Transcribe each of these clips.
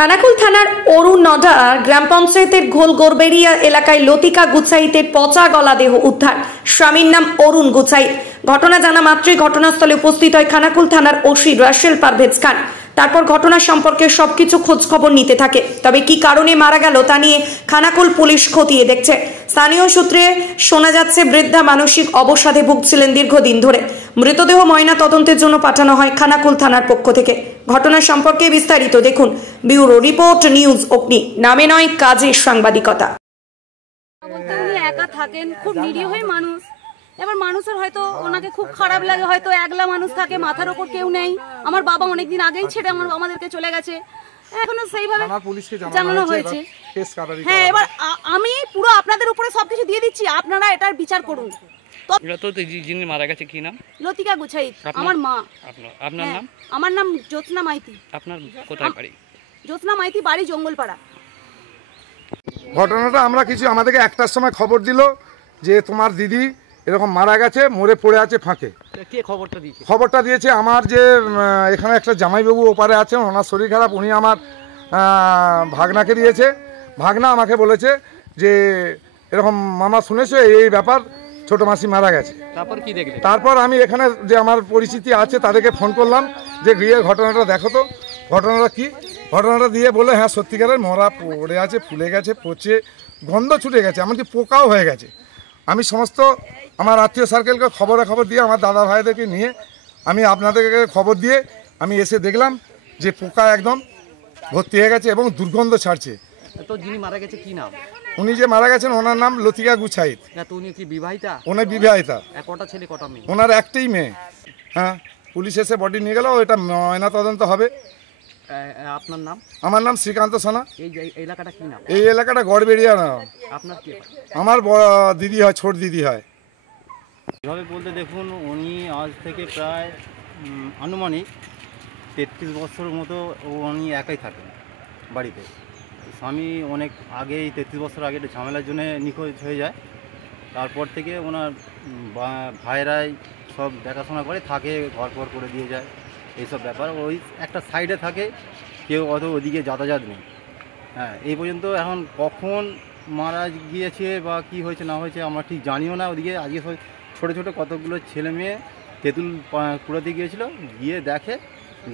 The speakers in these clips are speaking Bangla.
খানাকুল থানার অরুণনডা গ্রাম পঞ্চায়েতের ঘোলগোরবেরিয়া এলাকায় লতিকা গুছাইতের পচা গলা দেহ উদ্ধার। স্বামীর নাম অরুণ গুছাইত। ঘটনা জানা মাত্রই ঘটনাস্থলে উপস্থিত হয় খানাকুল থানার ওসি রাসেল পারভেজ খান। তারপর ঘটনা সম্পর্কে সবকিছু খোঁজ খবর নিতে থাকে। তবে কি কারণে মারা গেল তা নিয়ে খানাকুল পুলিশ খতিয়ে দেখছে। স্থানীয় সূত্রে শোনা যাচ্ছে বৃদ্ধা মানসিক অবসাদে ভুগছিলেন দীর্ঘদিন ধরে। মৃতদেহ ময়না তদন্তের জন্য পাঠানো হয় খানাকুল থানার পক্ষ থেকে। ঘটনা সম্পর্কে বিস্তারিত দেখুন ব্যুরো রিপোর্ট নিউজ অগ্নি। নামে নয় কাজে সাংবাদিকতা। উনি একা থাকেন, খুব নিরীহ মানুষ। এবার মানুষের হয়তো ওনাকে খুব খারাপ লাগে, হয়তো একলা মানুষ থাকে, মাথার ওপর কেউ নেই। আমার বাবা অনেকদিন আগেই ছেড়ে আমাদেরকে চলে গেছে, এখনো সেইভাবে জানানো হয়েছে। হ্যাঁ, এবার আমি পুরো আপনাদের উপরে সবকিছু দিয়ে দিচ্ছি, আপনারা এটার বিচার করুন। যিনি মারা গেছে কি নাম? লতিকা গুছাইত, আমার মা। আপনার নাম? আমার নাম জ্যোৎস্না মাইতি। আপনার কোথায় বাড়ি? জ্যোৎস্না মাইতি, বাড়ি জঙ্গলপাড়া। ঘটনাটা আমরা কিছু আমাদেরকে 1টার সময় খবর দিল যে তোমার দিদি এরকম মারা গেছে, মরে পড়ে আছে ফাঁকে। কে খবরটা দিয়েছে? খবরটা দিয়েছে আমার যে এখানে একটা জামাইবাবু ওপারে আছেন, ওনার শরীর খারাপ, উনি আমার ভাগনাকে দিয়েছে। ভাগনা আমাকে বলেছে যে এরকম মামা শুনেছো এই ব্যাপার, ছোট মাসি মারা গেছে। তারপর কি দেখলে? তারপর আমি এখানে যে আমার পরিচিতি আছে তাদেরকে ফোন করলাম যে গিয়ে ঘটনাটা দেখো তো, ঘটনাটা কি। ঘটনাটা দিয়ে বলে হ্যাঁ সত্যিকারের মরা পড়ে আছে, ফুলে গেছে, পচে গন্ধ ছুটে গেছে, এমনকি পোকাও হয়ে গেছে। আমি সমস্ত আমার আত্মীয় সার্কেলকে খবর দিয়ে আমার দাদা ভাইদেরকে নিয়ে আমি আপনাদেরকে খবর দিয়ে আমি এসে দেখলাম যে পোকা একদম ভর্তি হয়ে গেছে এবং দুর্গন্ধ ছাড়ছে। তো যিনি মারা গেছে কি নাম? উনি যে মারা গেছেন ওনার নাম লতিকা গুছাইত। তো উনি কি বিবাহিতা? উনি বিবাহিতা। কটা ছেলে কটা মেয়ে? ওনার একটাই মেয়ে। হ্যাঁ, পুলিশ এসে বডি নিয়ে গেল, এটা ময়না তদন্ত হবে। আপনার নাম? আমার নাম শ্রীকান্ত সোনা। এই এলাকাটা কি নাম? এই এলাকাটা গড়বেড়িয়া না। আপনার কি? আমার দিদি হয়, ছোট দিদি হয়। এভাবে বলতে দেখুন, উনি আজ থেকে প্রায় আনুমানিক 33 বছরের মতো উনি একাই থাকেন বাড়িতে। স্বামী অনেক আগেই 33 বছর আগে একটা ঝামেলার জন্য নিখোঁজ হয়ে যায়। তারপর থেকে ওনার ভাইরাই সব দেখাশোনা করে থাকে, ঘর পর করে দিয়ে যায়, এইসব ব্যাপার। ওই একটা সাইডে থাকে, কেউ অত ওদিকে যাতায়াত নেই। হ্যাঁ, এই পর্যন্ত এখন কখন মারা গিয়েছে বা কি হয়েছে না হয়েছে আমরা ঠিক জানিও না। ওদিকে আজকে ছোটো ছোটো কতগুলো ছেলে মেয়ে তেঁতুল কুড়াতে গিয়েছিলো, গিয়ে দেখে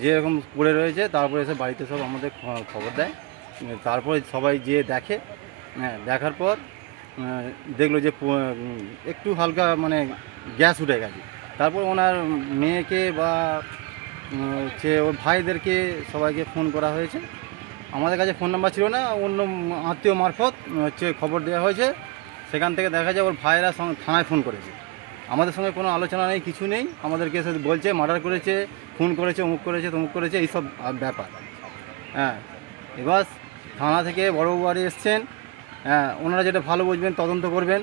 যে এরকম পড়ে রয়েছে। তারপরে এসে বাড়িতে সব আমাদের খবর দেয়। তারপরে সবাই যেয়ে দেখে। হ্যাঁ, দেখার পর দেখলো যে একটু হালকা মানে গ্যাস উঠে গেছে। তারপর ওনার মেয়েকে বা হচ্ছে ওর ভাইদেরকে সবাইকে ফোন করা হয়েছে। আমাদের কাছে ফোন নাম্বার ছিল না, অন্য আত্মীয় মারফত হচ্ছে খবর দেওয়া হয়েছে। সেখান থেকে দেখা যায় ওর ভাইয়েরা থানায় ফোন করেছে। আমাদের সঙ্গে কোনো আলোচনা নেই, কিছু নেই। আমাদেরকে এসে বলছে মার্ডার করেছে, খুন করেছে, অমুক করেছে, তমুক করেছে, এইসব ব্যাপার। হ্যাঁ, এবার থানা থেকে বড়বাবু বাড়ি এসছেন। হ্যাঁ, ওনারা যেটা ভালো বুঝবেন তদন্ত করবেন।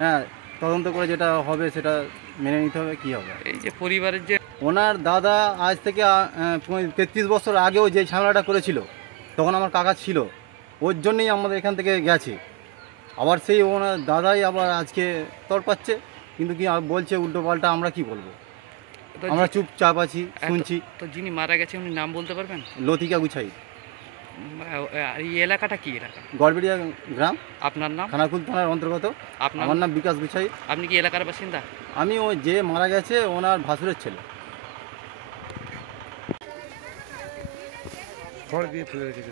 হ্যাঁ, তদন্ত করে যেটা হবে সেটা মেনে নিতে হবে। কী হবে এই যে পরিবারের যে ওনার দাদা আজ থেকে 33 বছর আগেও যে ঝামেলাটা করেছিল, তখন আমার কাকা ছিল, ওর জন্যই আমাদের এখান থেকে গেছে। আবার সেই ওনার দাদাই আবার আজকে তড়পাচ্ছে, কিন্তু কি বলছে উল্টো পাল্টা। আমরা কি বলবো? আমরা চুপচাপ আছি, শুনছি। তো যিনি মারা গেছে উনি নাম বলতে পারবেন? লতিকা গুছাই। এই এলাকাটা কি এলাকা? গড়বেড়িয়া গ্রাম। আপনার নাম? খানাকুল থানার অন্তর্গত। আমার নাম বিকাশ গুছাই। আপনি কি এলাকার বাসিন্দা? আমি ওই যে মারা গেছে ওনার ভাসুরের ছেলে। খড় দিয়ে ফেলে রেখেছে।